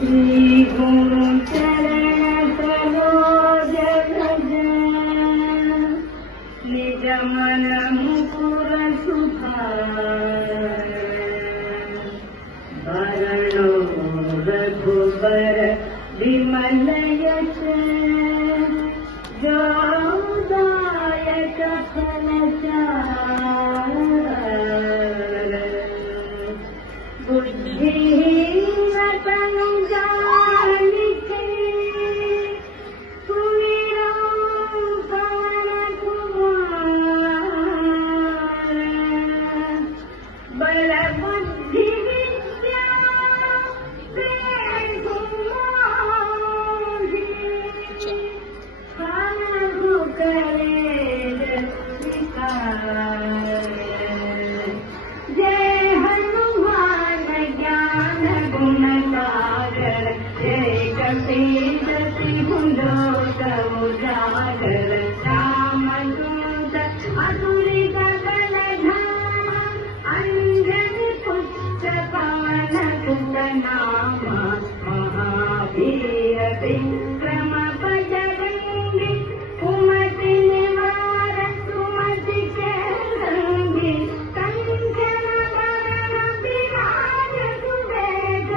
श्री गुरु चरण सरोज भज निज मन मुकुर सुधार वरणो रघुबर विमल यश जोदायक फल चार बुद्धिहीन तनु जानिके सुमिरो पवन कुमार बल बुद्धि विद्या जय हनुमान ज्ञान गुण सागर जय कपीस तिहु लोक उजागर रामदूत अतुलित बल धामा अंजनी पुत्र पवन सुत नामा महावीर विक्रम बजरंगी कुमति निवार सुमति के रंगी कंचन वरण विराज सुबेद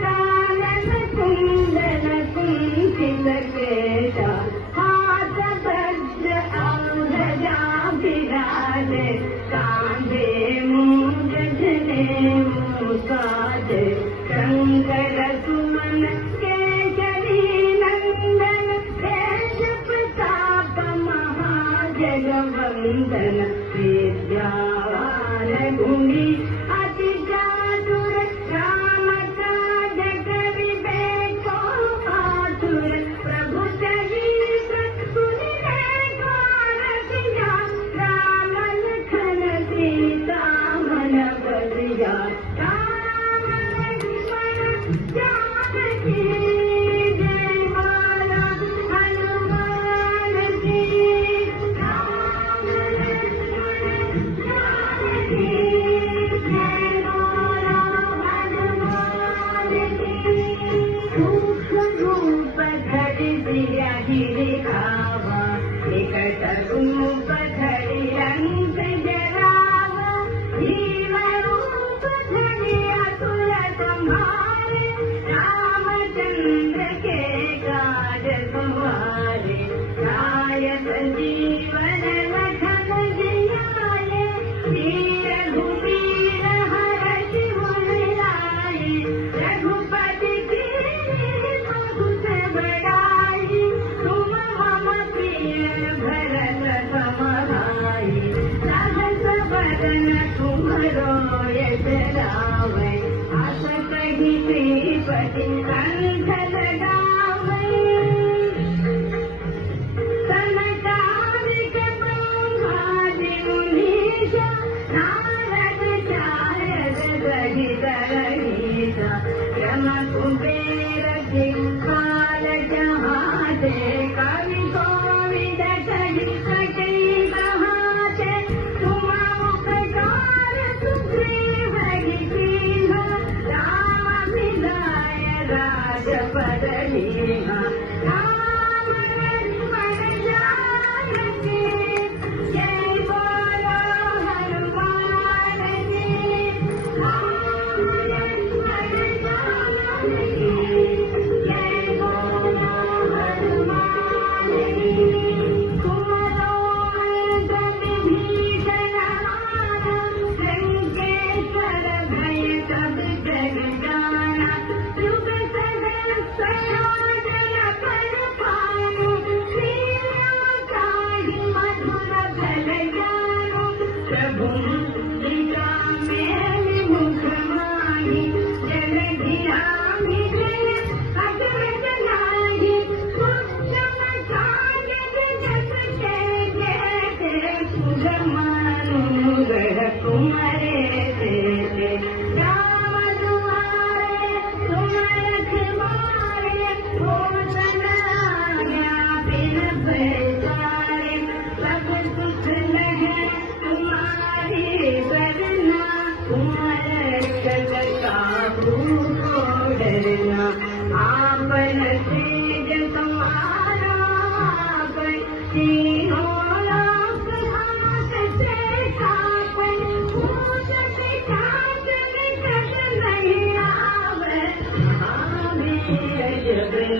कानन कुंडल कुंचित केशा हाथ वज्र औरजा विराजे कांधे मूंज जनेऊ साजे शंकर सुमन केसरी नंदन तेज प्रताप महाजगवंदन विद्यावान गुणी अति चातुर राम काज करिबेको आतुर प्रभु चरित सुनिबे को रसिया राम लखन सीता मन बलिया राम लक्ष्मण जानकी जय माला हनुमान की राम लक्ष्मण जानकी जय माला हनुमान की सूक्ष्म रूप धरि सिरहि दिखावा निकट रूप धरि अंत जरावा जीव रूप धरि असुर संहारे रामचंद्र के काज सवारे रायत जीवन लखन जियाए वीर रघुवीर हरषि उर लाए रघुपति कीन्ही बहुत बड़ाई तुम मम प्रिय भरत सम भाई सहस बदन तुम्हरो यश गावै अस कहि श्रीपति कंठ लगावै सनकादिक ब्रह्मादि मुनीसा नारद शारद सहित रहीसा यम कुबेर दिक्पाल जहाते कवि कोविद कहि सकै कहाते तुम उपकार सुग्रीव ही कीन्हा राम मिलाय राजपद लीन्हा राम लक्ष्मण जानकी जय बोलो हनुमान जी राम लक्ष्मण जानकी जय बोलो हनुमान जी कुमरो मंत्र विभीषण माना लंकेश्वर भय सब जग जाना युग सहस्र योजन पर भानु श्री राम काहि मधुर फल जानु प्रभु मुद्रिका मेलि मुख माहि जल धियाहि जय अजर नाही उत्तम काज जगत जय जय सुगमानुग्रह कुमरे राम दुआरे तुम रखवारे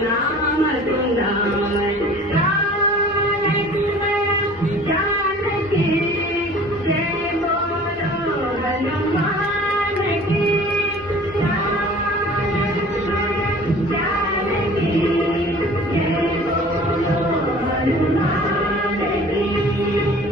नाम सुनावे जानकी जय बोलो हनुमान की जानकी जय बोलो हनुमान की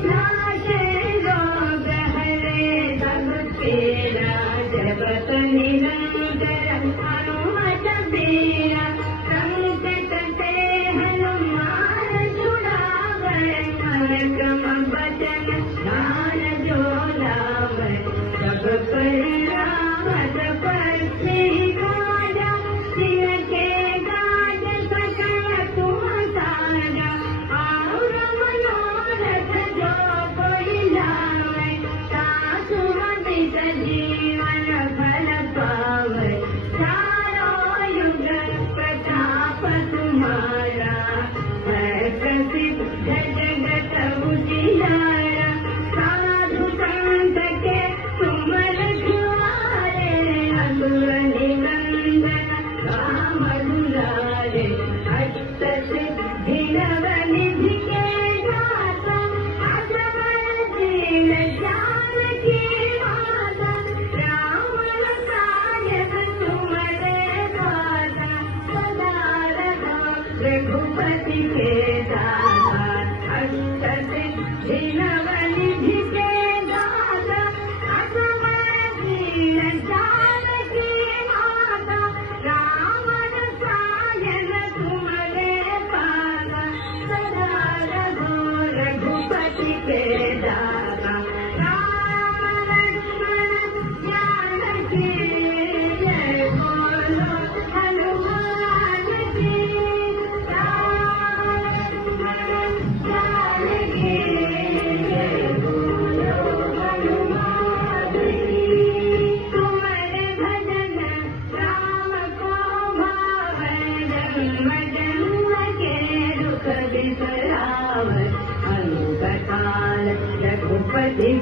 नाशे रोग हरे सब पीरा जगत निरंतर हनुमत बीरा संकट ते हनुमान छुड़ावे मन क्रम वचन ध्यान जो लावे जब पर रावत पर से काजा सिर के गाज सकल तुम साजा और मनोरथ जो कोई लावे सासु मदित जीवन फल पावे चारों युग प्रताप तुम्हारा है प्रसिद्ध जगत उजियारा साधु संत के तुम रखवारे असुर निकंदन राम दुलारे अष्ट सिद्धि नव निधि के दाता अजबर दीन जानकी माता राम रसायन तुम्हारे दाता सदा रहो रघुपति के दाता अष्ट सिद्धि नव निधि के दाता अजबर दीन जानकी माता राम रसायन तुम्हारे दाता सदा रहो रघुपति के दाता राम लक्ष्मण जानकी जय बोलो हनुमान की राम लक्ष्मण जानकी जय बोलो हनुमान की तुम्हारे भजन राम को भावे जन्म जन्म के दुख बिसरावे अनुकटाल रघुपति